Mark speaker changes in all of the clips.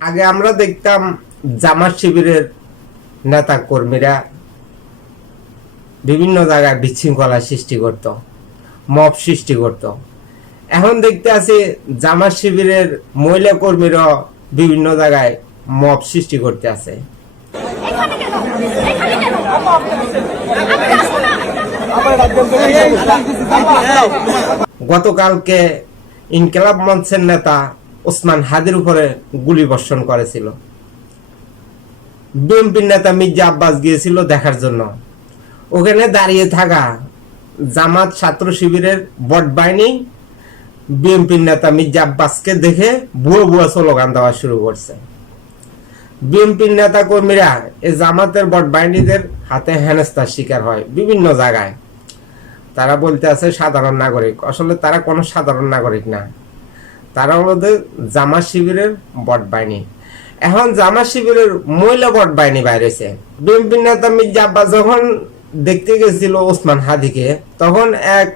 Speaker 1: আগে আমরা দেখতাম জামাত শিবিরের নেতা কর্মীরা বিভিন্ন জায়গায় বিশৃঙ্খলা সৃষ্টি করত, মব সৃষ্টি করত। এখন দেখতে আছি জামাত শিবিরের মহিলা কর্মীরা বিভিন্ন জায়গায় মব সৃষ্টি করতে আছে। গতকালকে ইনকেলাব মঞ্চের নেতা ওসমান হাদির উপরে গুলি বর্ষণ করেছিল। বিএনপির নেতা মির্জা আব্বাস গিয়েছিল দেখার জন্য। ওখানে দাঁড়িয়ে থাকা জামাত ছাত্র শিবিরের বট বাহিনী বিএনপির নেতা মির্জা আব্বাসকে দেখে বুয়ো বুয়ো স্লোগান দেওয়া শুরু করছে। বিএনপির নেতা কর্মীরা এই জামাতের বট বাহিনীদের হাতে হেনস্তার শিকার হয় বিভিন্ন জায়গায়। তারা বলতে আছে সাধারণ নাগরিক। আসলে তারা কোনো সাধারণ নাগরিক না। তারা হলো জামা শিবিরের বট বাহিনী। এখন জামা শিবিরের মহিলা বট বাহিনী বাইরেছে। বিএনপি নেতা মির্জা আব্বাস যখন দেখতে গেছিল ওসমান হাদিকে, তখন এক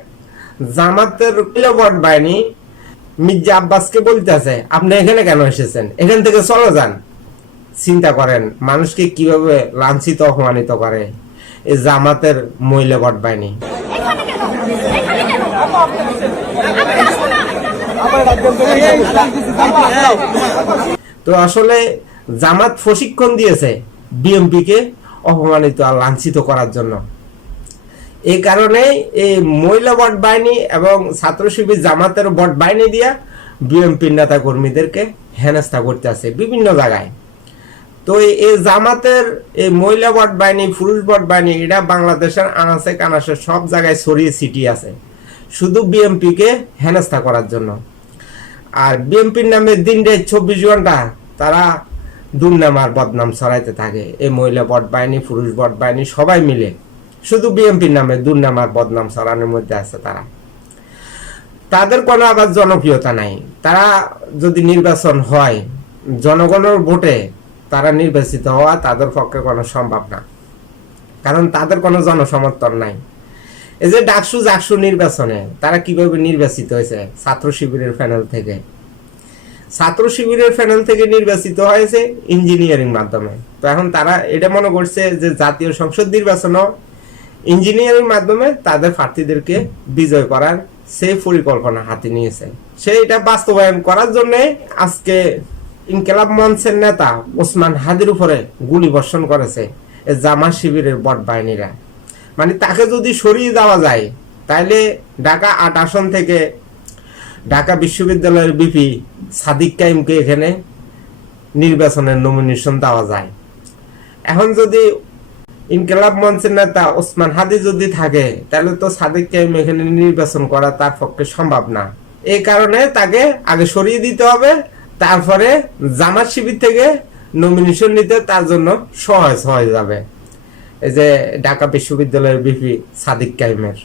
Speaker 1: জামাতের বট বাহিনী মির্জা আব্বাসকে বলতেছে, আপনি এখানে কেন এসেছেন? এখান থেকে চলে যান। চিন্তা করেন, মানুষকে কীভাবে লাঞ্ছিত, অপমানিত করে এই জামাতের মহিলা বট বাহিনী? তো আসলে জামাত প্রশিক্ষণ দিয়েছে বিএমপিকে অপমানিত আর লাঞ্ছিত করার জন্য। এই কারণে এই মহিলা বট বাহিনী এবং ছাত্র শিবির জামাতের বট বাহিনী দিয়া বিএমপির নেতা কর্মীদেরকে হেনস্থা করতে আছে বিভিন্ন জায়গায়। তো এই- জামাতের এই মহিলা বট বাহিনী, পুরুষ বট বাহিনী এটা বাংলাদেশের আনাচে কানাচে সব জায়গায় ছড়িয়ে ছিটিয়ে আছে। শুধু বিএমপিকে হেনস্থা করার জন্য। আর বিএমপির নামে দিন রাত চব্বিশ ঘণ্টা তারা দুর্নাম আর বদনাম ছড়াইতে থাকে। এই মহিলা বট বাহিনী, পুরুষ বট বাহিনী, সবাই মিলে শুধু বিএমপির নামে দুর্নাম আর বদনাম ছড়ানোর মধ্যে আছে তারা। তাদের কোনো আবার জনপ্রিয়তা নাই। তারা যদি নির্বাচন হয়, জনগণের ভোটে তারা নির্বাচিত হওয়া তাদের পক্ষে কোনো সম্ভব না। কারণ তাদের কোনো জনসমর্থন নাই। এই যে ডাকসু জাকসু নির্বাচনে, তারা কীভাবে নির্বাচিত হয়েছে? ছাত্র শিবিরের প্যানেল থেকে। ছাত্র শিবিরের প্যানেল থেকে নির্বাচিত হয়েছে ইঞ্জিনিয়ারিং মাধ্যমে। তো এখন তারা এটা মনে করছে যে জাতীয় সংসদ নির্বাচনও ইঞ্জিনিয়ারিং মাধ্যমে তাদের প্রার্থীদেরকে বিজয় করার সেই পরিকল্পনা হাতে নিয়েছে। সে এটা বাস্তবায়ন করার জন্য আজকে ইনকেলাব মঞ্চের নেতা ওসমান হাদির উপরে গুলি বর্ষণ করেছে জামা শিবিরের বট বাহিনীরা। মানে তাকে যদি সরিয়ে দেওয়া যায় তাহলে ঢাকা আট আসন থেকে ঢাকা বিশ্ববিদ্যালয়ের বিপি সাদিক কাইমকে এখানে নির্বাচনের নমিনেশন দেওয়া যায়। এখন যদি ইনকেলাব মঞ্চের নেতা ওসমান হাদি যদি থাকে, তাহলে তো সাদিক কাইম এখানে নির্বাচন করা তার পক্ষে সম্ভব না। এই কারণে তাকে আগে সরিয়ে দিতে হবে, তারপরে জামাত শিবির থেকে নমিনেশন নিতে তার জন্য সহজ হয়ে যাবে। এই যে ঢাকা বিশ্ববিদ্যালয়ের বিপি সাদিক কাইমের।